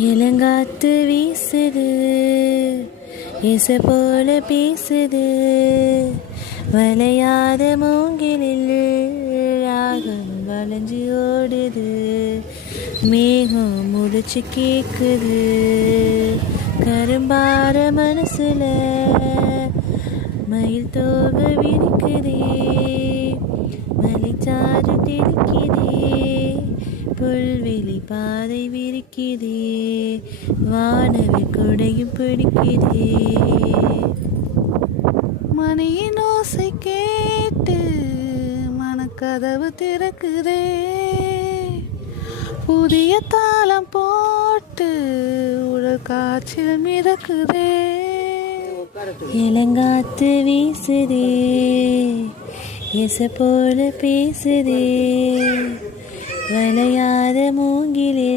இளங்காத்து வீசுது, இச போல பேசுது, வளையாத மூங்கிலில் ராகம் வளைஞ்சு ஓடுது, மேகம் முடிச்சு கேக்குது, கரும்பார மனசுல மயில் தோக விரிக்குதே, மலைச்சாறு தெளிக்குதே, புல்வெளி பாதை விரிக்குதே, வானவில் கொடையும் பிடிக்குதே. மணியின் ஓசை கேட்டு மனக்கதவு திறக்குதே, புதிய தாளம் போட்டு உடல் காய்ச்சல் மிதக்குதே. இளங்காத்து வீசுதே, இச போல பேசுதே, வளையாத மூங்கிலே